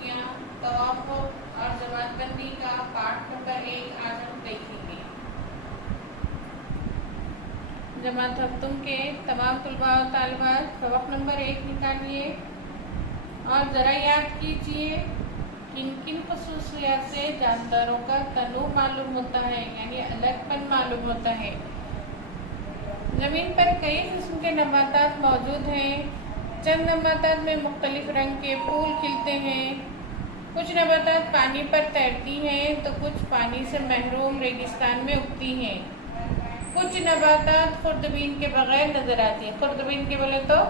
खूबियाँ, तवाफ़ुक़ और जमातबंदी का पाठ नंबर 1 आज हम देखेंगे। जमात हफ्तुम के तमाम तलबा और तालिबात सबक नंबर 1 निकालिए और ज़रा याद कीजिए किन किन ख़ुसूसियात से जानदारों का तनु मालूम होता है, यानी अलगपन मालूम होता है। ज़मीन पर कई किस्म के नबातात मौजूद हैं। चंद नबातात में मुख्तलिफ रंग के फूल खिलते हैं। कुछ नबातात पानी पर तैरती हैं तो कुछ पानी से महरूम रेगिस्तान में उगती हैं। कुछ नबातात खुर्दबीन के बगैर नजर आती हैं। खुर्दबीन के बोले तो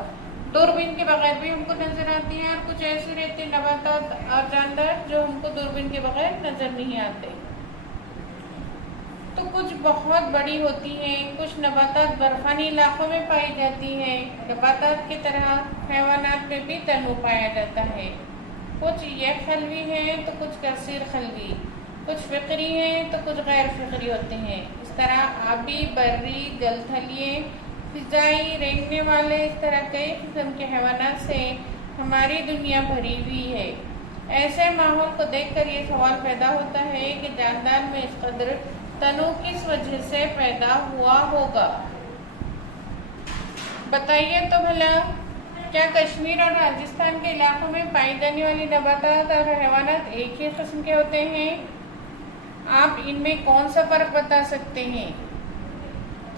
दूरबीन के बगैर भी हमको नजर आती हैं, और कुछ ऐसे रहते नबातात और जानदार जो हमको दूरबीन के बगैर नजर नहीं आते। तो कुछ बहुत बड़ी होती हैं। कुछ नबातात बर्फानी इलाकों में पाई जाती हैं। नबातात की तरह हैवानात में भी तनु पाया जाता है। कुछ यह खलवी हैं तो कुछ कसीर खलवी, कुछ फिक्री हैं तो कुछ गैर फिक्री होते हैं। इस तरह आबी, बर्री, जलथलिए, फिजाई, रेंगने वाले, इस तरह कई किस्म के हैवानात से हमारी दुनिया भरी हुई है। ऐसे माहौल को देखकर ये सवाल पैदा होता है कि जानदार में इस कदर तनु किस वजह से पैदा हुआ होगा। बताइए तो भला, क्या कश्मीर और राजस्थान के इलाकों में पाई जाने वाली नबातात और हैवानात एक ही किस्म के होते हैं? आप इनमें कौन सा फर्क बता सकते हैं?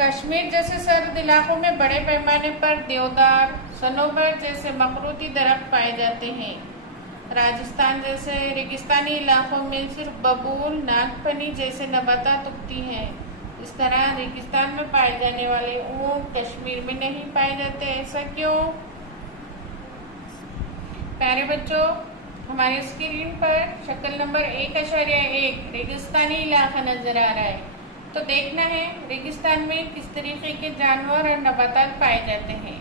कश्मीर जैसे सर्द इलाकों में बड़े पैमाने पर देवदार, सनोबर जैसे मकरूती दरख्त पाए जाते हैं। राजस्थान जैसे रेगिस्तानी इलाकों में सिर्फ बबूल, नागफनी जैसे नबातात उगती हैं। इस तरह रेगिस्तान में पाए जाने वाले ऊंट कश्मीर में नहीं पाए जाते। ऐसा क्यों? प्यारे बच्चों, हमारी स्क्रीन पर शक्ल नंबर 1.1 रेगिस्तानी इलाका नजर आ रहा है। तो देखना है रेगिस्तान में किस तरीके के जानवर और नबातात पाए जाते हैं।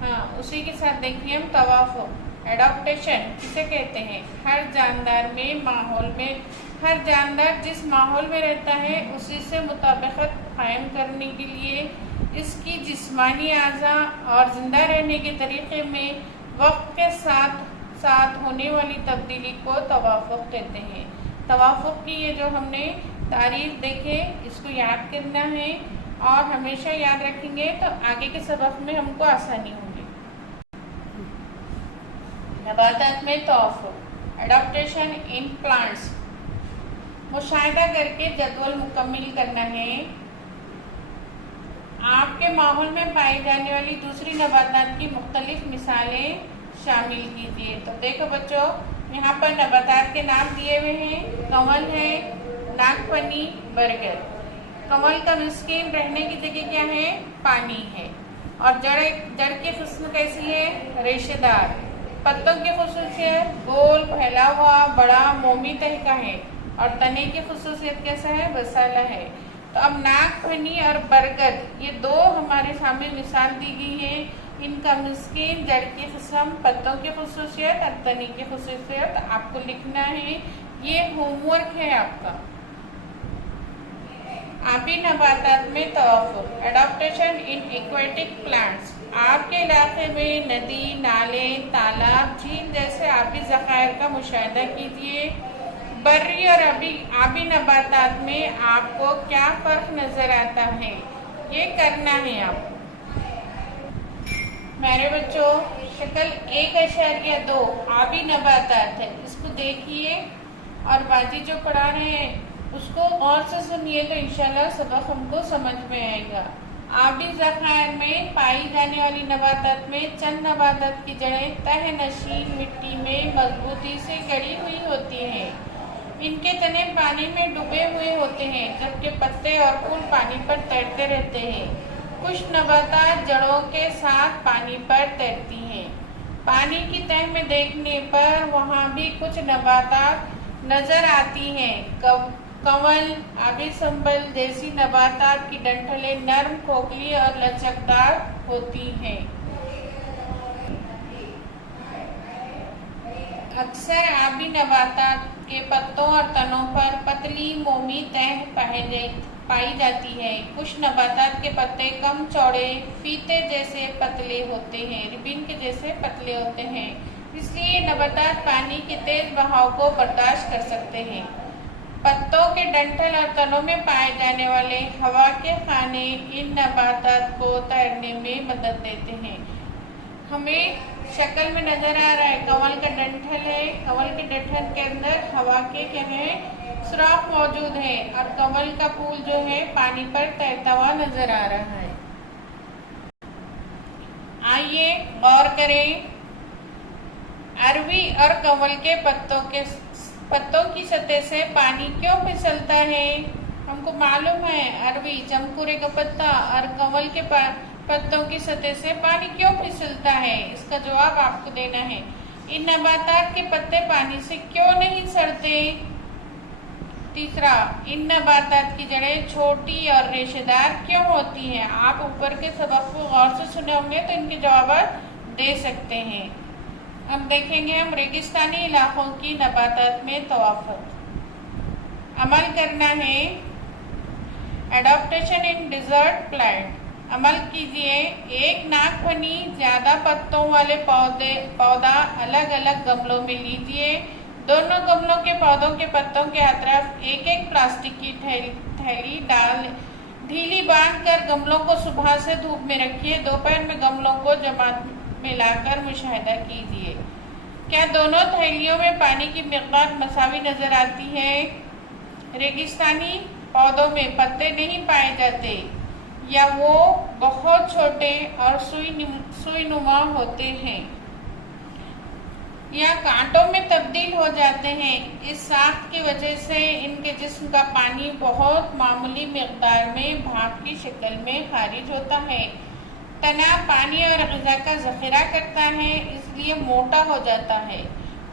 हाँ, उसी के साथ देखिए हम तवाफ़ुक़, एडॉप्टेशन किसे कहते हैं? हर जानदार में माहौल में हर जानदार जिस माहौल में रहता है उसी से मुताबिकत कायम करने के लिए इसकी जिस्मानी आज़ा और ज़िंदा रहने के तरीके में वक्त के साथ साथ होने वाली तब्दीली को तवाफ़ुक़ कहते हैं। तवाफ़ुक़ की ये जो हमने तारीफ देखे, इसको याद करना है और हमेशा याद रखेंगे तो आगे के सबक में हमको आसानी होगी। नबातात में तवाफ़ुक़, एडॉप्टेशन इन प्लांट्स। मुशाहिदा करके जदवल मुकम्मिल करना है। आपके माहौल में पाई जाने वाली दूसरी नबातात की मुख्तलिफ मिसालें शामिल कीजिए। तो देखो बच्चों, यहाँ पर नबातात के नाम दिए हुए हैं। कमल है, नागफनी, बरगद। कमल का मिस्कीन रहने की जगह क्या है? पानी है। और जड़ की किस्म कैसी है? रेशेदार। पत्तों की खुसूसियत गोल, फैला हुआ, बड़ा, मोमी तह का है। और तने की खुसूसियत कैसा है? बसाला है। तो अब नागफनी और बरगद, ये दो हमारे सामने मिसाल दी गई है। इनका मिस्कीन, जड़ की किस्म, पत्तों की खुसूसियत और तने की खुसूसियत आपको लिखना है। ये होमवर्क है आपका। आबी नबातात में तवाफ़ुक़, एडॉप्टेशन इन एक्वेटिक प्लांट्स। आपके इलाके में नदी, नाले, तालाब, झील जैसे आबी ज़खायर का मुशाहिदा कीजिए। बर्री और आबी नबातात में आपको क्या फ़र्क नज़र आता है, ये करना है आपको। मेरे बच्चों, शक्ल 1.2 आबी नबातात है, इसको देखिए और बाजी जो पढ़ा रहे हैं उसको गौर से सुनिए तो इंशाल्लाह सबक हमको समझ में आएगा। आबी ज़खायर में पाई जाने वाली नबातात में चंद नबातात की जड़ें तह नशीन मिट्टी में मजबूती से गड़ी हुई होती हैं। इनके तने पानी में डूबे हुए होते हैं, जबकि पत्ते और फूल पानी पर तैरते रहते हैं। कुछ नबातात जड़ों के साथ पानी पर तैरती हैं। पानी की तह में देखने पर वहाँ भी कुछ नबातात नजर आती हैं। कंवल, आबी संबल जैसी नबातात की डंठलें नर्म, खोखली और लचकदार होती हैं। अक्सर आबी नबातात के पत्तों और तनों पर पतली मोमी तह पाई जाती है। कुछ नबातात के पत्ते कम चौड़े, फीते जैसे पतले होते हैं, रिबिन के जैसे पतले होते हैं। اس لیے نباتات پانی کے تیز بہاؤ کو برداشت کر سکتے ہیں۔ پتوں کے ڈنٹل اور تنوں میں پائے جانے والے ہوا کے خانے ان نباتات کو تیرنے میں مدد دیتے ہیں۔ ہمیں شکل میں نظر آ رہا ہے کنول کا ڈنٹل ہے، کنول کے ڈنٹل کے اندر ہوا کے کیا ہے سوراخ موجود ہے، اور کنول کا پھول جو ہے پانی پر تیرتا ہوا نظر آ رہا ہے۔ آئیے غور کریں، اروی اور کنول کے پتوں کی سطح سے پانی کیوں پھسلتا ہے؟ ہم کو معلوم ہے اروی چمکورے کا پتا اور کنول کے پتوں کی سطح سے پانی کیوں پھسلتا ہے، اس کا جواب آپ کو دینا ہے۔ ان نباتات کے پتے پانی سے کیوں نہیں سڑتے؟ تیسرا، ان نباتات کی جڑیں چھوٹی اور ریشے دار کیوں ہوتی ہیں؟ آپ اوپر کے سبق کو غور سے سنے ہوں گے تو ان کے جوابات دے سکتے ہیں۔ ہم دیکھیں گے ہم ریگستانی علاقوں کی نباتات میں توافت عمل کرنا ہے۔ اڈاپٹیشن ان ڈیزرٹ پلانٹ، عمل کیجئے۔ ایک ناک پھنی زیادہ پتوں والے پودا الگ الگ گملوں میں لیجئے۔ دونوں گملوں کے پودوں کے پتوں کے اطراف ایک ایک پلاسٹک کی تھیلی ڈھیلی باندھ کر گملوں کو صبح سے دھوپ میں رکھیے، دوپہر میں گملوں کو جماعت میں لا کر مشاہدہ کیجئے۔ کیا دونوں تھیلیوں میں پانی کی مقدار مساوی نظر آتی ہے؟ ریگستانی پودوں میں پتے نہیں پائے جاتے، یا وہ بہت چھوٹے اور سوئی نما ہوتے ہیں، یا کانٹوں میں تبدیل ہو جاتے ہیں۔ اس ساخت کی وجہ سے ان کے جسم کا پانی بہت معمولی مقدار میں بھاپ کی شکل میں خارج ہوتا ہے۔ تنا پانی اور غذا کا ذخیرہ کرتا ہے، اس لیے موٹا ہو جاتا ہے۔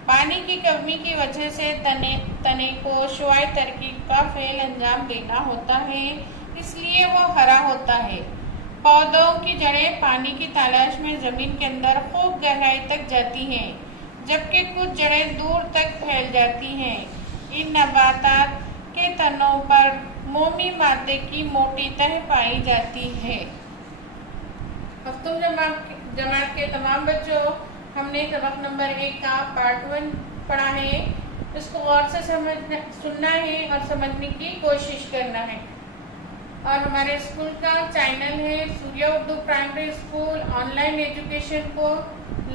پانی کی کمی کی وجہ سے تنے کو شعاعی ترکیب کا فعل انجام دینا ہوتا ہے، اس لیے وہ ہرا ہوتا ہے۔ پودوں کی جڑیں پانی کی تلاش میں زمین کے اندر خوب گہرائی تک جاتی ہیں، جبکہ کچھ جڑیں دور تک پھیل جاتی ہیں۔ ان نباتات کے تنوں پر مومی مادے کی موٹی تہ پائی جاتی ہے۔ ہفتم جماعت کے تمام بچوں، ہم نے سبق نمبر 1 کا پارٹ 1 پڑھا ہے، اس کو غور سے سننا ہے اور سمجھنے کی کوشش کرنا ہے۔ اور ہمارے اسکول کا چینل ہے Surya Urdu primary school, online education کو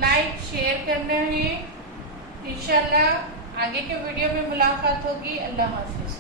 لائک شیئر کرنا ہے۔ انشاءاللہ آگے کے ویڈیو میں ملاقات ہوگی۔ اللہ حافظ۔